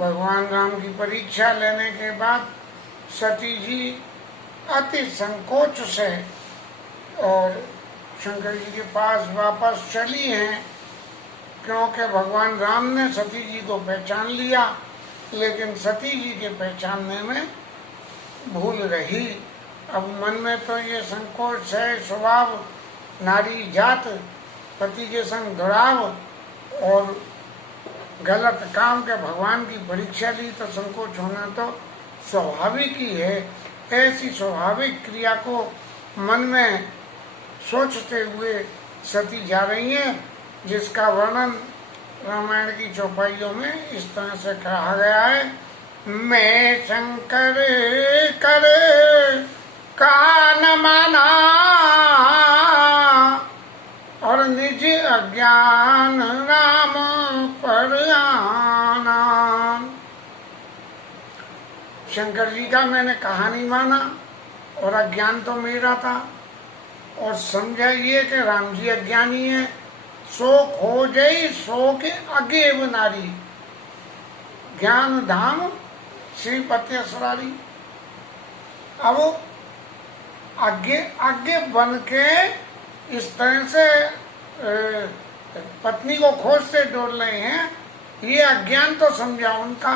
भगवान राम की परीक्षा लेने के बाद सती जी अति संकोच से और शंकर जी के पास वापस चली हैं, क्योंकि भगवान राम ने सती जी को पहचान लिया, लेकिन सती जी के पहचानने में भूल रही। अब मन में तो ये संकोच है, स्वभाव नारी जात, पति के संग दुराव और गलत काम के भगवान की परीक्षा ली तो संकोच होना तो स्वाभाविक ही है। ऐसी स्वाभाविक क्रिया को मन में सोचते हुए सती जा रही हैं, जिसका वर्णन रामायण की चौपाइयों में इस तरह से कहा गया है। मैं शंकर कर कान माना और निज अज्ञान राम पर आना। शंकर जी का मैंने कहा नहीं माना और अज्ञान तो मेरा था, और समझा ये कि राम जी अज्ञानी है। सो खोजे सो के अगेव नारी, ज्ञान धाम श्रीपति असरारी। अब आगे आगे बन के इस तरह से पत्नी को खोजते डोल रहे हैं, ये अज्ञान तो समझा उनका,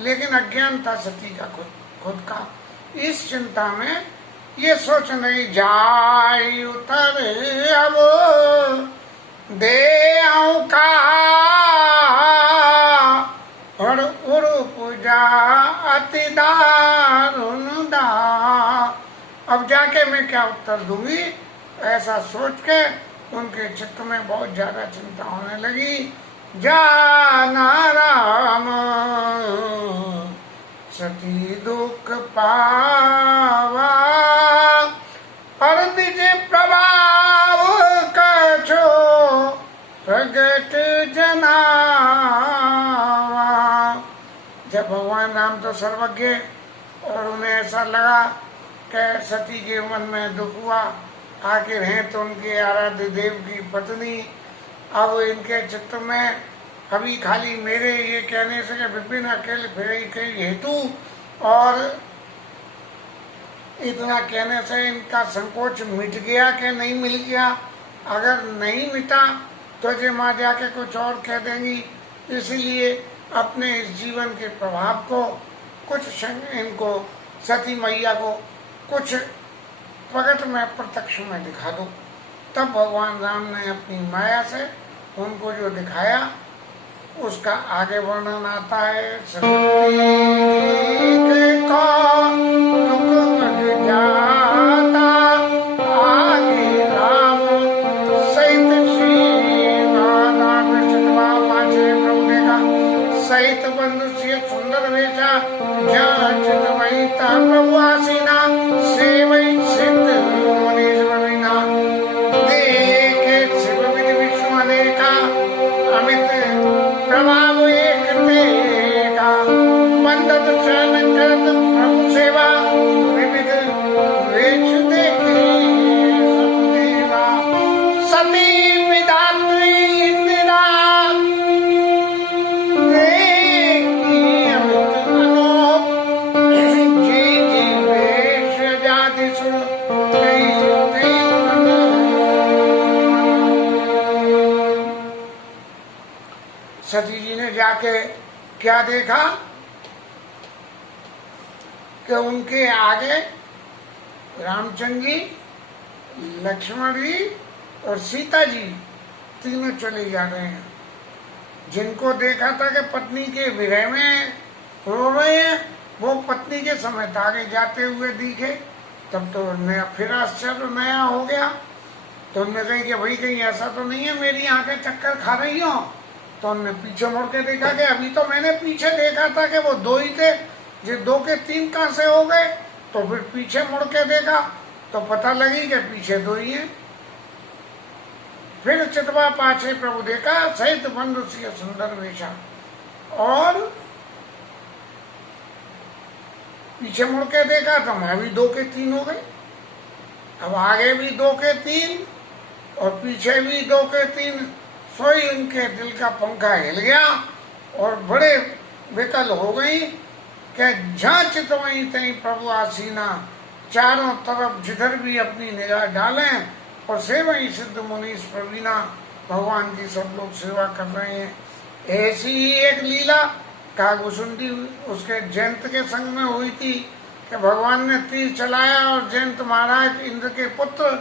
लेकिन अज्ञान था सती का खुद का। इस चिंता में ये सोच नहीं जाय उतर अब दे आऊं का और उर पूजा अति दारुण दा। अब जाके मैं क्या उत्तर दूंगी, ऐसा सोच के उनके चित्त में बहुत ज्यादा चिंता होने लगी। जाना राम सती दुख पावा पर निज प्रभाव कछो प्रगट जनावा। जब भगवान राम तो सर्वज्ञ और उन्हें ऐसा लगा कि सती के मन में दुख हुआ, आखिर हैं तो उनके आराध्य देव की पत्नी। अब इनके चित्त में अभी खाली मेरे ये कहने से विपिन अकेले फिरे कई हेतु और इतना कहने से इनका संकोच मिट गया कि नहीं मिल गया। अगर नहीं मिटा तो जे माँ जाके कुछ और कह देंगी, इसीलिए अपने इस जीवन के प्रभाव को कुछ इनको सती मैया को कुछ प्रकट में प्रत्यक्ष में दिखा दो। तब भगवान राम ने अपनी माया से उनको जो दिखाया उसका आगे वर्णन आता है। आगे राम सहित सहित बंधु सुंदर वेचा प्रभु आसीना सेवई सिद्ध मुनीश बवीना देखे शिव विधि विष्णु अनेका अमित प्रभाव एक तेगा बंदत चरण करत प्रभु सेवा सती जी ने जाके क्या देखा कि उनके आगे रामचंद्र जी, लक्ष्मण जी और सीता जी तीनों चले जा रहे हैं। जिनको देखा था कि पत्नी के विरह में रो रहे हैं, वो पत्नी के समेत आगे जाते हुए दिखे। तब तो नया फिर आश्चर्य नया हो गया। तो उन्होंने कही कि भाई कहीं ऐसा तो नहीं है मेरी आंखें चक्कर खा रही हो। तो उन्होंने पीछे मुड़ के देखा कि अभी तो मैंने पीछे देखा था कि वो दो ही थे, जो दो के तीन कहां से हो गए। तो फिर पीछे मुड़ के देखा तो पता लगी कि पीछे दो ही हैं। फिर चितवा पाछे प्रभु देखा, सहित बंधु सिय सुंदर वेशा। और पीछे मुड़ के देखा तो मैं भी दो के तीन हो गए। अब आगे भी दो के तीन और पीछे भी दो के तीन। सोई उनके दिल का पंखा हिल गया और बड़े विकल हो गई कि जहाँ चितवई तई प्रभु आसीना, चारों तरफ जिधर भी अपनी निगाह डालें और सेवई सिद्ध मुनीश प्रवीणा, भगवान की सब लोग सेवा कर रहे हैं। ऐसी ही एक लीला कागभूषुंडी उसके जयंत के संग में हुई थी कि भगवान ने तीर चलाया और जयंत महाराज इंद्र के पुत्र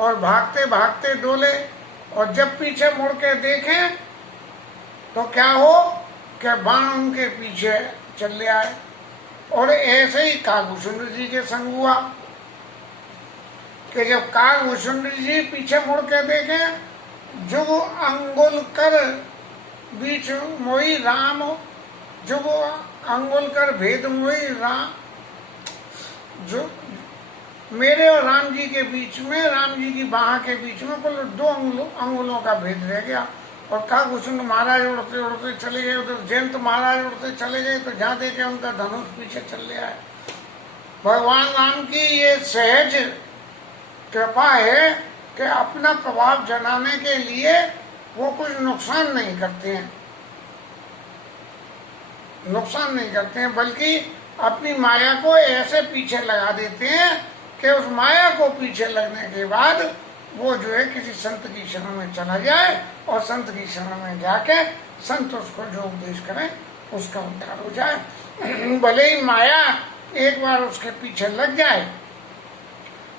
और भागते भागते डोले। और जब पीछे मुड़ के देखें तो क्या हो कि बाण उनके पीछे चले आए। और ऐसे ही कागभूषुंडी जी के संग हुआ कि जब कागभूषुंडी जी पीछे मुड़ के देखें, जो अंगुल कर बीच मोई राम, जो वो अंगुल कर भेद मोई राम, जो मेरे और राम जी के बीच में, राम जी की बाह के बीच में कुल दो अंगुलों का भेद रह गया। और कागभूषुंड महाराज उड़ते उड़ते चले गए, उधर जयंत महाराज उड़ते चले गए तो जहाँ देखे उनका धनुष पीछे चले आए। भगवान राम की ये सहज कृपा है कि अपना प्रभाव जनाने के लिए वो कुछ नुकसान नहीं करते हैं, नुकसान नहीं करते हैं, बल्कि अपनी माया को ऐसे पीछे लगा देते हैं कि उस माया को पीछे लगने के बाद वो जो है किसी संत की शरण में चला जाए और संत की शरण में जाके संत उसको जो उपदेश करें उसका उद्धार हो जाए। भले ही माया एक बार उसके पीछे लग जाए,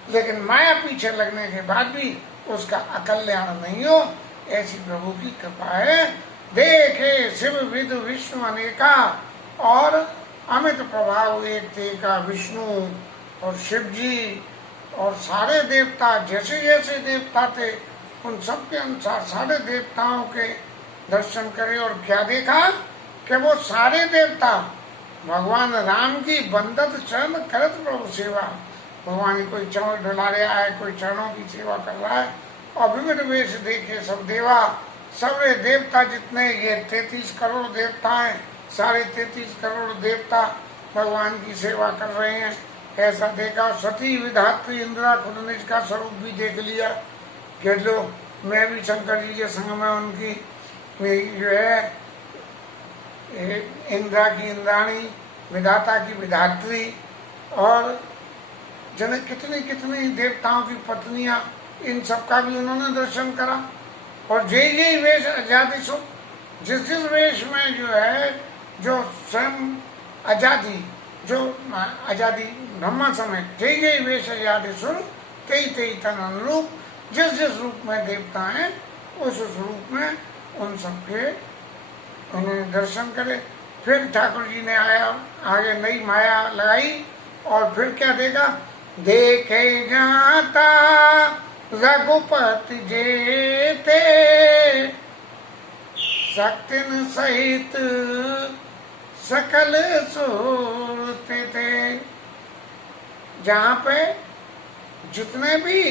लेकिन माया पीछे लगने के बाद भी उसका अकल्याण नहीं हो, ऐसी प्रभु की कृपा है। देखे शिव विद विष्णु अनेका, और अमित प्रभाव एक थे का विष्णु और शिव जी और सारे देवता, जैसे जैसे देवता थे उन सब के अनुसार सारे देवताओं के दर्शन करे। और क्या देखा कि वो सारे देवता भगवान राम की बंदत चरण करत प्रभु सेवा। भगवान कोई चरण ढला रहा है, कोई चरणों की सेवा कर रहा है। और विविध वेश देखे सब देवा, सबरे देवता जितने ये 33 करोड़ देवता हैं, सारे 33 करोड़ देवता भगवान की सेवा कर रहे हैं। ऐसा देखा। सती विधात्री इंदिरा खुद निज का स्वरूप भी देख लिया कि लो मैं भी शंकर जी के संग में उनकी जो है इंदिरा की इंद्राणी, विधाता की विधात्री, और जन कितनी कितनी देवताओं की पत्नियां, इन सबका भी उन्होंने दर्शन करा। और जय जय वेश आजादी सो, जिस जिस वेश में जो है जो स्वयं आजादी, जो आजादी ब्रह्मा समय जय जय वेश आजादी सुन तेई तेई तन अनुरूप, जिस जिस रूप में देवता हैं उस रूप में उन सबके उन्होंने दर्शन करे। फिर ठाकुर जी ने आगे नई माया लगाई और फिर क्या देखा, देखे जाता रघुपति जेते शक्तिन सहित सकल सूरते थे। जहाँ पे जितने भी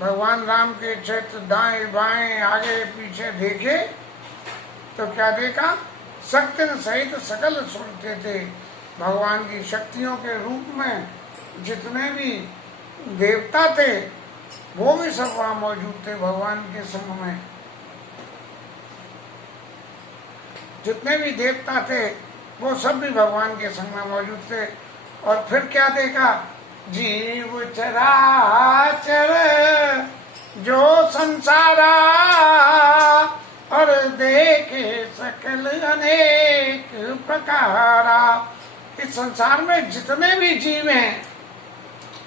भगवान राम के क्षेत्र दाएं बाएं आगे पीछे देखे तो क्या देखा, शक्ति सहित सकल सुरते थे। भगवान की शक्तियों के रूप में जितने भी देवता थे वो भी सब वहाँ मौजूद थे। भगवान के संग में जितने भी देवता थे वो सब भी भगवान के संग में मौजूद थे। और फिर क्या देखा, जीव चराचर जो संसारा और देख सकल अनेक प्रकारा। इस संसार में जितने भी जीव हैं,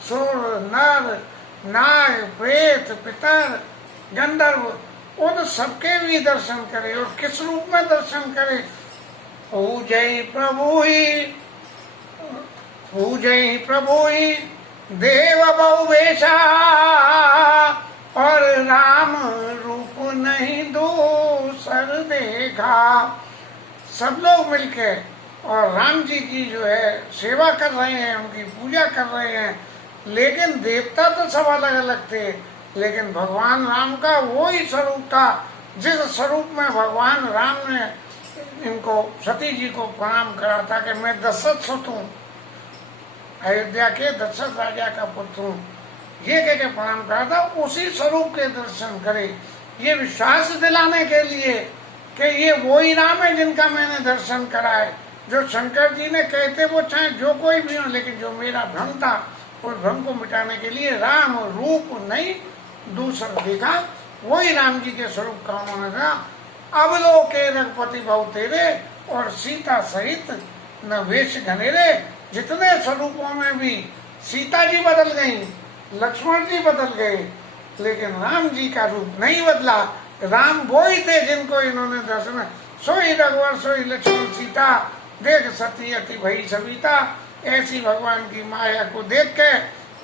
सुर नर नाग प्रेत पितर गंधर्व, उन सबके भी दर्शन करे। और किस रूप में दर्शन करे? पूजय प्रभु ही देव बहुवेशा, और राम रूप नहीं दूसर देखा। सब लोग मिलके और राम जी की जो है सेवा कर रहे हैं, उनकी पूजा कर रहे हैं। लेकिन देवता तो सब अलग अलग थे, लेकिन भगवान राम का वो ही स्वरूप था जिस स्वरूप में भगवान राम ने इनको सती जी को प्रणाम करा था कि मैं दशरथ सुत हूँ, अयोध्या के दशरथ राजा का पुत्र हूँ, ये कह के प्रणाम करा था। उसी स्वरूप के दर्शन करे, ये विश्वास दिलाने के लिए कि ये वो ही राम है जिनका मैंने दर्शन करा है। जो शंकर जी ने कहते वो चाहे जो कोई भी हो, लेकिन जो मेरा भ्रम था उस भ्रम को मिटाने के लिए राम रूप नहीं दूसरा देखा, वही राम जी के स्वरूप का उन्होंने कहा। अब लो के रघुपति बहु तेरे, और सीता सहित न वेश घनेरे। जितने स्वरूपों में भी सीता जी बदल गई, लक्ष्मण जी बदल गए, लेकिन राम जी का रूप नहीं बदला। राम वो ही थे जिनको इन्होंने दर्शन, सोई रघुवर सोई लक्ष्मण सीता, देख सती अति भई सविता। ऐसी भगवान की माया को देख के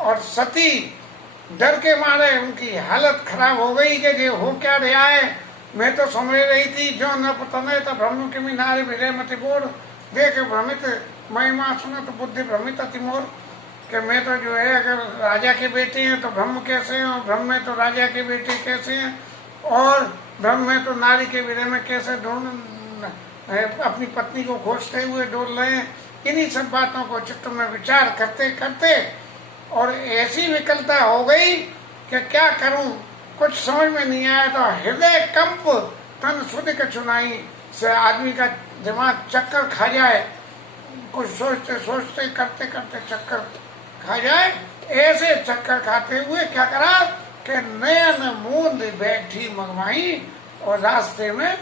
और सती डर के मारे उनकी हालत खराब हो गई कि ये हो क्या रहा है। मैं तो समझ रही थी जो न पतने तो ब्रह्म के मीनारे विजय मति बोर, देख भ्रमित महिमा सुने तो बुद्धि भ्रमित अति मोर। कि मैं तो जो है अगर राजा के बेटे हैं तो ब्रह्म कैसे हैं, और ब्रह्म में तो राजा के बेटे कैसे हैं, और ब्रह्म में तो नारी के विरह में कैसे अपनी पत्नी को खोजते हुए डोल रहे हैं। इन्हीं सब बातों को चित्त में विचार करते करते और ऐसी विकलता हो गई कि क्या करूं, कुछ समझ में नहीं आया। तो हृदय कंप तन सुध कछुनाई से आदमी का दिमाग चक्कर खा जाए, कुछ सोचते सोचते करते करते चक्कर खा जाए। ऐसे चक्कर खाते हुए क्या करा कि नयन मूंद बैठी मंगवाई, और रास्ते में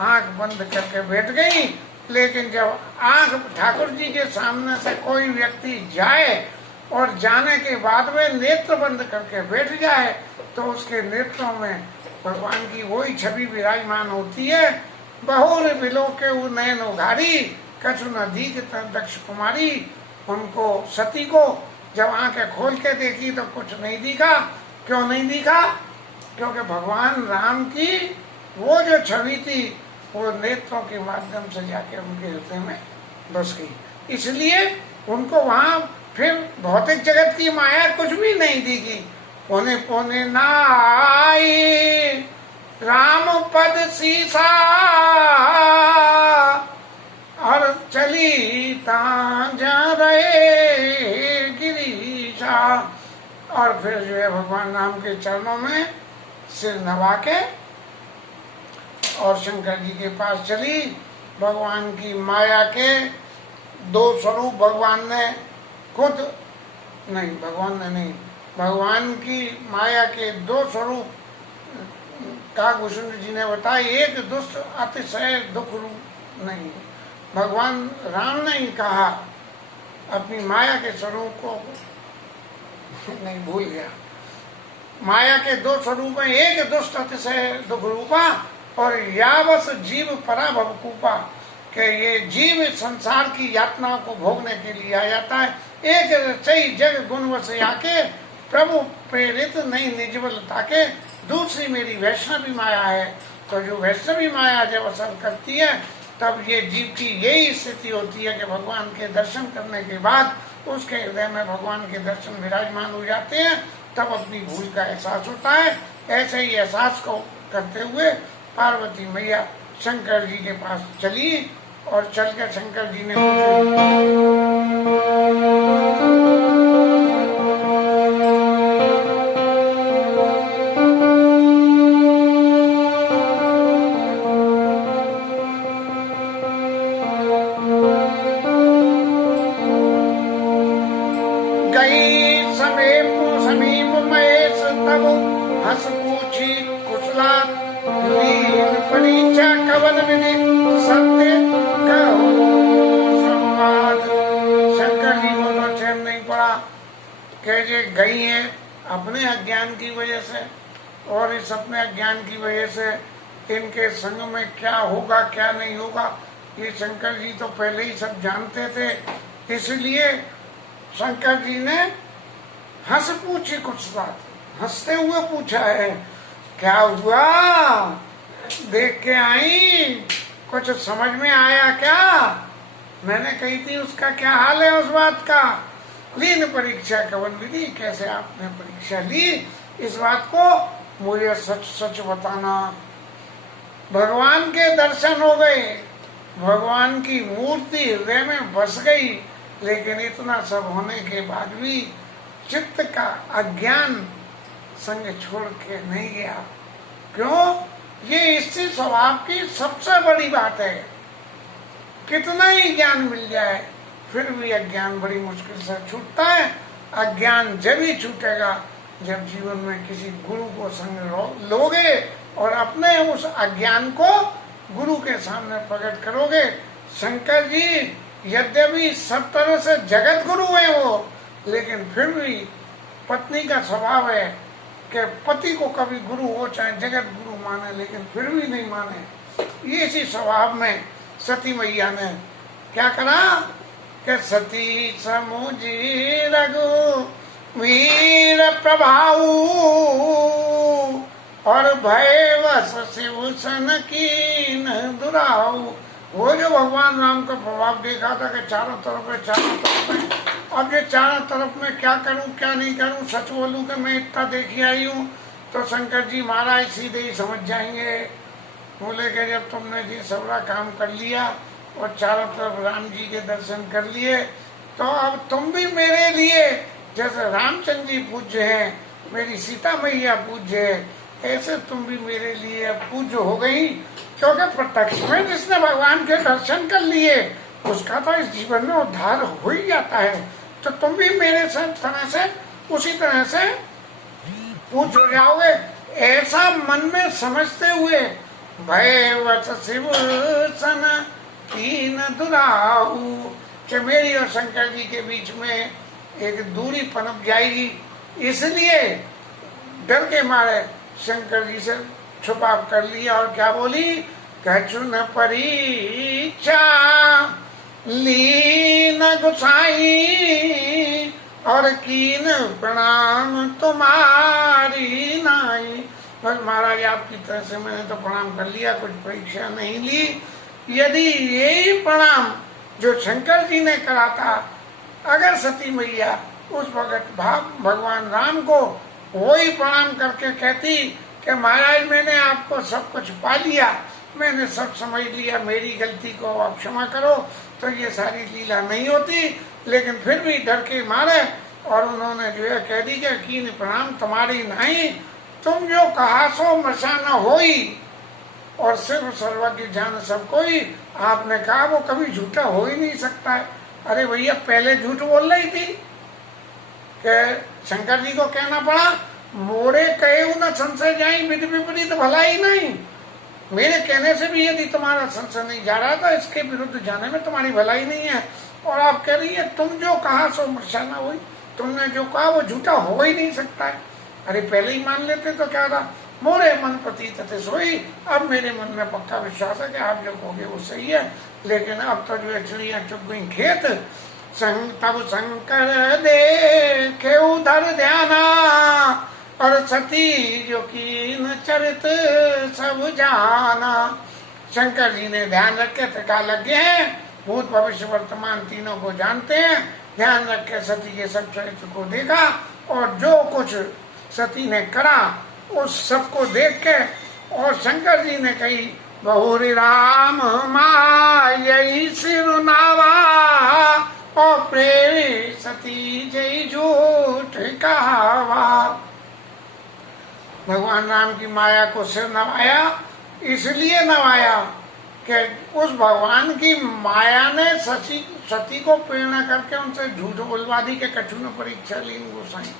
आंख बंद करके बैठ गई। लेकिन जब आंख ठाकुर जी के सामने से कोई व्यक्ति जाए और जाने के बाद में नेत्र बंद करके बैठ जाए, तो उसके नेत्रों में भगवान की वही छवि विराजमान होती है। बहुर बिलो के नयन उघारी, कछु न दीख दक्ष कुमारी। उनको सती को जब आंखें खोल के देखी तो कुछ नहीं दिखा। क्यों नहीं दिखा? क्योंकि भगवान राम की वो जो छवि थी वो नेत्रों के माध्यम से जाके उनके हृदय में बस गई। इसलिए उनको वहां फिर भौतिक जगत की माया कुछ भी नहीं दिखी। पौने पौने नाई राम पद सीसा, और चली ता जा रहे गिरीशा। और फिर जो है भगवान राम के चरणों में सिर नवा के और शंकर जी के पास चली। भगवान की माया के दो स्वरूप भगवान ने खुद नहीं, भगवान की माया के दो स्वरूप काकभूषण जी ने बताया। एक दुष्ट अतिशय दुख रूप नहीं, भगवान राम ने ही कहा अपनी माया के स्वरूप को नहीं भूल गया। माया के दो स्वरूप में एक दुष्ट अतिशय दुख रूपा और यावस जीव परा भवकूपा, कि ये जीव संसार की यातनाओं को भोगने के लिए आ जाता है। एक रचई जग गुणवश आके प्रभु प्रेरित नहीं निजबलता के। दूसरी मेरी वैष्णवी माया है। तो जो वैष्णवी माया जब असर करती है तब ये जीव की यही स्थिति होती है कि भगवान के दर्शन करने के बाद उसके हृदय में भगवान के दर्शन विराजमान हो जाते हैं, तब अपनी भूल का एहसास होता है। ऐसे ही एहसास को करते हुए पार्वती मैया शंकर जी के पास चली और चलकर शंकर जी ने गई समीप महेश तब हंस पूछी कुशला लीन परीक्षा कवन विधि गई हैं अपने अज्ञान की वजह से, और इस अपने अज्ञान की वजह से इनके संग में क्या होगा क्या नहीं होगा ये शंकर जी तो पहले ही सब जानते थे। इसलिए शंकर जी ने हंस पूछी कुछ बात, हंसते हुए पूछा है, क्या हुआ, देख के आई, कुछ समझ में आया क्या? मैंने कही थी उसका क्या हाल है, उस बात का। लीन परीक्षा कवन विधि, कैसे आपने परीक्षा ली इस बात को मुझे सच सच बताना। भगवान के दर्शन हो गए, भगवान की मूर्ति हृदय में बस गई, लेकिन इतना सब होने के बाद भी चित्त का अज्ञान संग छोड़ के नहीं गया। क्यों? ये स्थिर स्वभाव की सबसे बड़ी बात है। कितना ही ज्ञान मिल जाए फिर भी अज्ञान बड़ी मुश्किल से छूटता है। अज्ञान जब ही छूटेगा जब जीवन में किसी गुरु को संग लोगे और अपने उस अज्ञान को गुरु के सामने प्रकट करोगे। शंकर जी यद्यपि सब तरह से जगत गुरु है वो, लेकिन फिर भी पत्नी का स्वभाव है कि पति को कभी गुरु हो चाहे जगत गुरु माने, लेकिन फिर भी नहीं माने। ये इसी स्वभाव में सती मैया ने क्या करा कि सती समुझी रघु वीर प्रभाऊ और भयवश शिव सन कीन दुराऊ। वो जो भगवान राम का प्रभाव देखा था कि चारों तरफ है, अब ये चारों तरफ में क्या करूं क्या नहीं करूं, सच बोलूं कि मैं इतना देखी आई हूं, तो शंकर जी महाराज सीधे ही समझ जाएंगे। बोले कि जब तुमने जी सबरा काम कर लिया और चारों तरफ राम जी के दर्शन कर लिए, तो अब तुम भी मेरे लिए जैसे रामचंद्र जी पूज्य हैं, मेरी सीता मैया पूज्य है, ऐसे तुम भी मेरे लिए पूज्य हो गई। क्योंकि प्रत्यक्ष में जिसने भगवान के दर्शन कर लिए उसका तो इस जीवन में उद्धार हो ही जाता है, तो तुम भी मेरे तरह से उसी तरह से पूज्य हो जाओगे। ऐसा मन में समझते हुए भयवश शिव सन कीन दुराऊ कि मेरी और शंकर जी के बीच में एक दूरी पनप जाएगी, इसलिए डर के मारे शंकर जी से छुपाव कर लिया। और क्या बोली? कछुन परीक्षा लीन गुसाई और कीन प्रणाम तुम्हारी नाई। बस महाराज आपकी तरह से मैंने तो प्रणाम कर लिया, कुछ परीक्षा नहीं ली। यदि यही प्रणाम जो शंकर जी ने करा था, अगर सती मैया उस वक्त भगवान राम को वही प्रणाम करके कहती कि महाराज मैंने आपको सब कुछ पा लिया, मैंने सब समझ लिया, मेरी गलती को आप क्षमा करो, तो ये सारी लीला नहीं होती। लेकिन फिर भी डर के मारे और उन्होंने जो है कह दी कि कीन प्रणाम तुम्हारी नहीं, तुम जो कहा सो मशा न होई और सिर्फ सर्वज्ञ जान सब कोई। आपने कहा वो कभी झूठा हो ही नहीं सकता है। अरे भैया पहले झूठ बोल रही थी कि शंकर जी को कहना पड़ा मोरे कहे न संशय जाई विधि विपरीत भला ही नहीं। मेरे कहने से भी यदि तुम्हारा संशय नहीं जा रहा था, इसके विरुद्ध जाने में तुम्हारी भलाई नहीं है। और आप कह रही है तुम जो कहा सो मृषा न हुई, तुमने जो कहा वो झूठा हो ही नहीं सकता है। अरे पहले ही मान लेते तो क्या था, मोरे मन प्रतीत थे सोई। अब मेरे मन में पक्का विश्वास है कि आप जो कहोगे वो सही है। लेकिन अब तो जो चिड़िया चुग गई खेत, तब शंकर देखे उधर ध्याना और सती जो कीन चरित सब जाना। शंकर जी ने ध्यान रखे टिका लगे हैं, भूत भविष्य वर्तमान तीनों को जानते हैं। ध्यान रख के सती के सब चरित्र को देखा और जो कुछ सती ने करा उस सबको देख के और शंकर जी ने कही बहुरी राम मायई सिरुनावा और प्रेरी सती जय झूठ कहावा। भगवान राम की माया को सिर नवाया, इसलिए नवाया कि उस भगवान की माया ने सती को प्रेरणा करके उनसे झूठ बोलवा दी कि कछु न परीक्षा लीन गोसाई।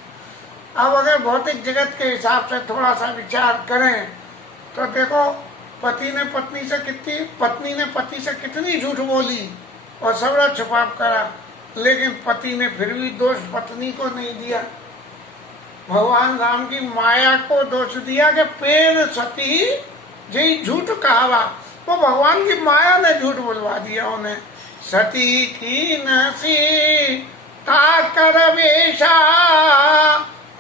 अब अगर भौतिक जगत के हिसाब से थोड़ा सा विचार करें तो देखो पति ने पति से कितनी झूठ बोली और सबरा छुपाव करा, लेकिन पति ने फिर भी दोष पत्नी को नहीं दिया। भगवान राम की माया को दोष दिया कि पेड़ सती जी झूठ कहावा, वो भगवान की माया ने झूठ बुलवा दिया उन्हें। सती की नसी ताकर वेशा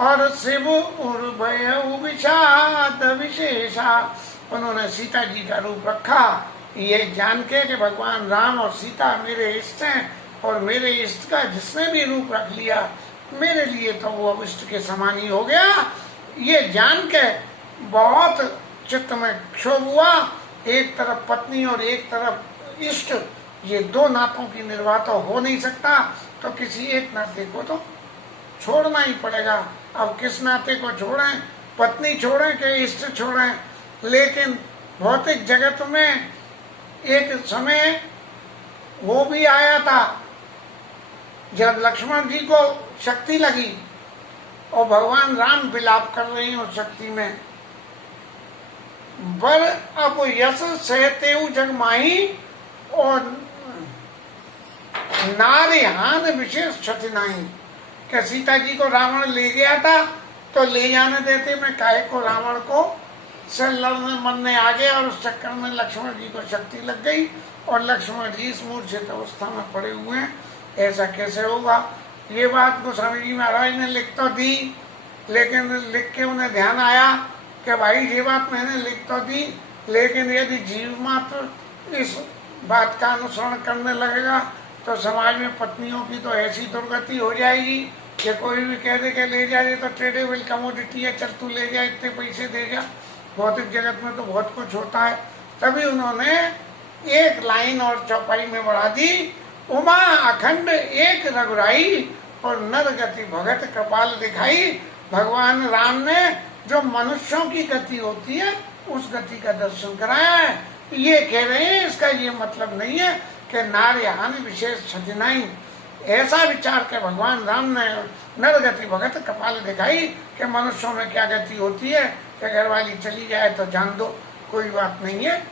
और शिव उर्भय विषाद विशेषा, उन्होंने सीता जी का रूप रखा ये जान के कि भगवान राम और सीता मेरे इष्ट हैं, और मेरे इष्ट का जिसने भी रूप रख लिया मेरे लिए तो वो अब इष्ट के समान ही हो गया। ये जान के बहुत चित्त में क्षोभ हुआ। एक तरफ पत्नी और एक तरफ इष्ट, ये दो नातों की निर्वाह तो हो नहीं सकता, तो किसी एक नाते को तो छोड़ना ही पड़ेगा। अब किस नाते को छोड़ें, पत्नी छोड़ें कि इष्ट छोड़ें। लेकिन भौतिक जगत में एक समय वो भी आया था जब लक्ष्मण जी को शक्ति लगी और भगवान राम विलाप कर रहे हैं उस शक्ति में, बर अब यश सहते जग माही और नारी हान विशेष क्षति नहीं। कि सीता जी को रावण ले गया था तो ले जाने देते, मैं काहे को रावण को से लड़ने मरने आ गया, और उस चक्कर में लक्ष्मण जी को शक्ति लग गई और लक्ष्मण जी इस मूर्छित अवस्था में पड़े हुए हैं। ऐसा कैसे होगा? ये बात गोस्वामी जी महाराज ने लिख तो दी, लेकिन लिख के उन्हें ध्यान आया कि भाई ये बात मैंने लिख तो दी, लेकिन यदि जीव मात्र इस बात का अनुसरण करने लगेगा तो समाज में पत्नियों की तो ऐसी दुर्गति हो जाएगी कि कोई भी कह दे के ले जाए तो ट्रेडेबल कमोडिटी है, चल तू ले जा, इतने पैसे दे जा। भौतिक जगत में तो बहुत कुछ होता है। तभी उन्होंने एक लाइन और चौपाई में बढ़ा दी, उमा अखंड एक रघुराई और नर गति भगत कृपाल दिखाई। भगवान राम ने जो मनुष्यों की गति होती है उस गति का दर्शन कराया है। ये कह रहे हैं, इसका ये मतलब नहीं है कि नारी हानि विशेष क्षति नहीं। ऐसा विचार के भगवान राम ने नर गति भगत कपाल दिखाई कि मनुष्यों में क्या गति होती है कि घर वाली चली जाए तो जान दो, कोई बात नहीं है।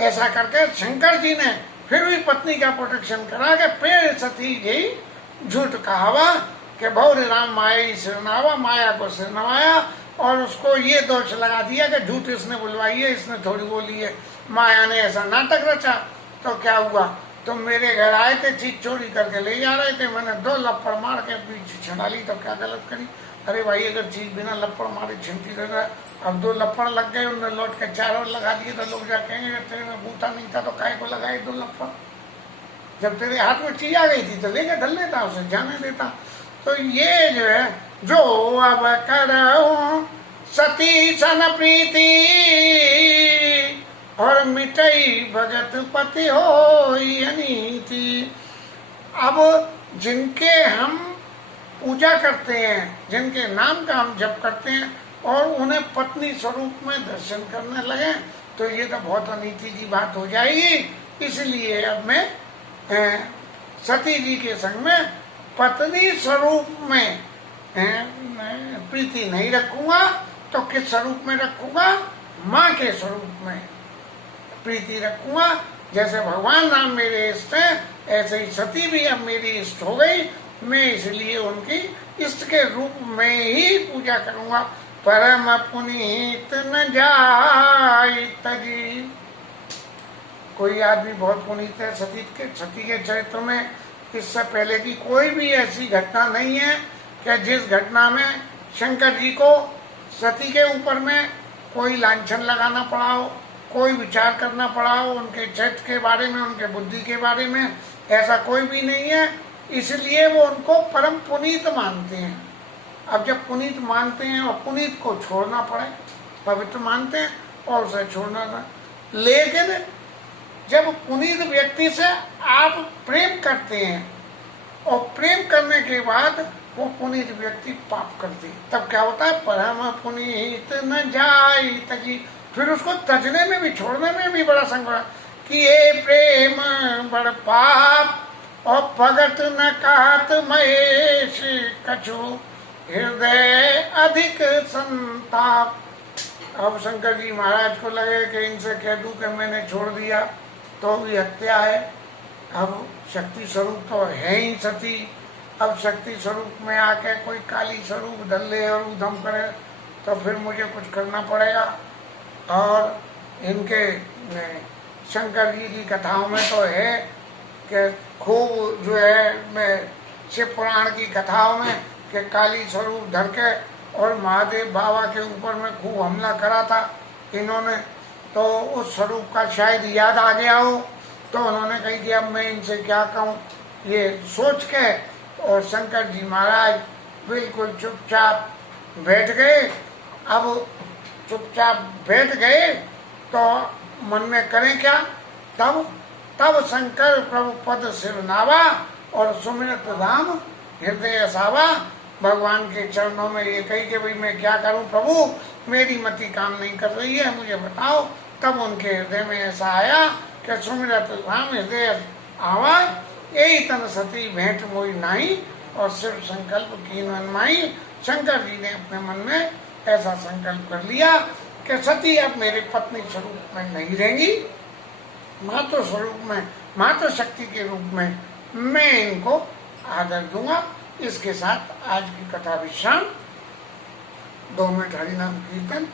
ऐसा करके शंकर जी ने फिर भी पत्नी का प्रोटेक्शन करा के पेड़ सती जी झूठ कहावा कि भौर राम माया सिरनावा, माया को सिर नवाया, और उसको ये दोष लगा दिया कि झूठ इसने बुलवाई है, इसने थोड़ी बोली है, माया ने ऐसा नाटक रचा। तो क्या हुआ, तुम मेरे घर आए थे, चीज चोरी करके ले जा रहे थे, मैंने 2 लप्पड़ मार के बीच छिना ली, तो क्या गलत करी? अरे भाई अगर चीज बिना लप्पड़ मारे छिनती रह रहा, अब 2 लप्पड़ लग गए, उन्हें लौट के 4 और लगा दिए तो लोग जा कहेंगे तेरे में बूता नहीं था तो काय को लगाए 2 लप्पड़? जब तेरे हाथ में चीज आ गई थी तो लेके ढल लेता, उसे जाने देता। तो ये जो है, जो अब करो सती सन प्रीति और मिटई भगत पति हो अनीति। अब जिनके हम पूजा करते हैं, जिनके नाम का हम जप करते हैं और उन्हें पत्नी स्वरूप में दर्शन करने लगे तो ये तो बहुत अनीति की बात हो जाएगी। इसलिए अब मैं सती जी के संग में पत्नी स्वरूप में प्रीति नहीं रखूंगा, तो किस स्वरूप में रखूंगा? माँ के स्वरूप में प्रीति रखूंगा। जैसे भगवान राम मेरे इष्ट हैं, ऐसे ही सती भी अब मेरी इष्ट हो गई। मैं इसलिए उनकी इष्ट के रूप में ही पूजा करूंगा। परम पुनीत न जाय तजी। कोई आदमी बहुत पुनीत है सती के चरित्र में। इससे पहले की कोई भी ऐसी घटना नहीं है कि जिस घटना में शंकर जी को सती के ऊपर में कोई लांछन लगाना पड़ा हो, कोई विचार करना पड़ा हो उनके चरित्र के बारे में, उनके बुद्धि के बारे में। ऐसा कोई भी नहीं है, इसलिए वो उनको परम पुनीत मानते हैं। अब जब पुनीत मानते हैं और पुनीत को छोड़ना पड़े, पवित्र मानते हैं और उसे छोड़ना पड़े। लेकिन जब पुनीत व्यक्ति से आप प्रेम करते हैं और प्रेम करने के बाद वो पुनीत व्यक्ति पाप करते, तब क्या होता है? परम पुनीत न जाय तजी। फिर उसको तजने में भी, छोड़ने में भी बड़ा संघर्ष कि ये प्रेम बड़ पाप और भगत न कहत महेश कछु हृदय अधिक संताप। अब शंकर जी महाराज को लगे कि इनसे कह दूं कि मैंने छोड़ दिया तो भी हत्या है। अब शक्ति स्वरूप तो है ही सती, अब शक्ति स्वरूप में आके कोई काली स्वरूप धर ले और उधम करे तो फिर मुझे कुछ करना पड़ेगा। और इनके शंकर जी की कथाओं में तो है कि खूब जो है शिव पुराण की कथाओं में कि काली स्वरूप धर के और महादेव बाबा के ऊपर में खूब हमला करा था इन्होंने, तो उस स्वरूप का शायद याद आ गया हो, तो उन्होंने कही कि अब मैं इनसे क्या कहूँ, ये सोच के और शंकर जी महाराज बिल्कुल चुपचाप बैठ गए। अब चुपचाप बैठ गए तो मन में करें क्या, तब शंकर प्रभु पद सिर नावा और सुमिरत राम हृदय सावा। भगवान के चरणों में ये कही कि भाई मैं क्या करूं प्रभु, मेरी मति काम नहीं कर रही है, मुझे बताओ। तब उनके हृदय में ऐसा आया कि सुमिरत राम हृदय आवा, यही तन सती भेंट मोई नाई और सिर्फ संकल्प कीन मनमाई। शंकर जी ने अपने मन में ऐसा संकल्प कर लिया कि सती अब मेरे पत्नी स्वरूप में नहीं रहेंगी, मातृ स्वरूप में, मातृ शक्ति के रूप में मैं इनको आदर दूंगा। इसके साथ आज की कथा विश्राम। 2 मिनट हरिनाम कीर्तन।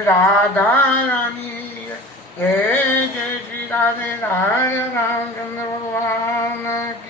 राधा रानी जय जय श्री राधे राधे रामचंद्र भगवान की।